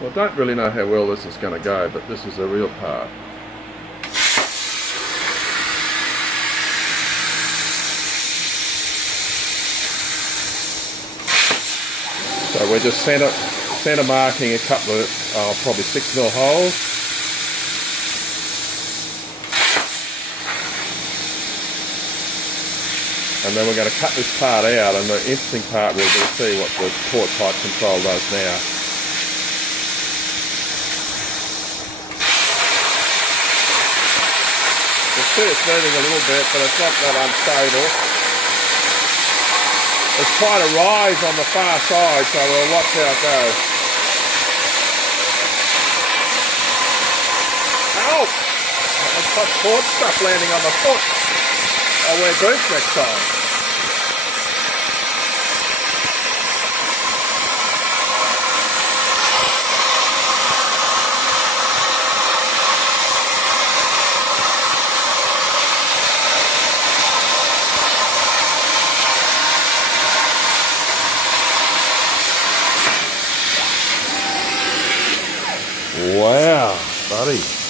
Well, I don't really know how well this is going to go, but this is the real part. So we're just centre marking a couple of probably 6mm holes. And then we're going to cut this part out, and the interesting part will be to see what the port pipe control does now. You'll see it's moving a little bit, but it's not that unstable. There's quite a rise on the far side, so we'll watch how it goes. Ow! That's hot port stuff landing on the foot. I'll wear boots next time. Wow, buddy.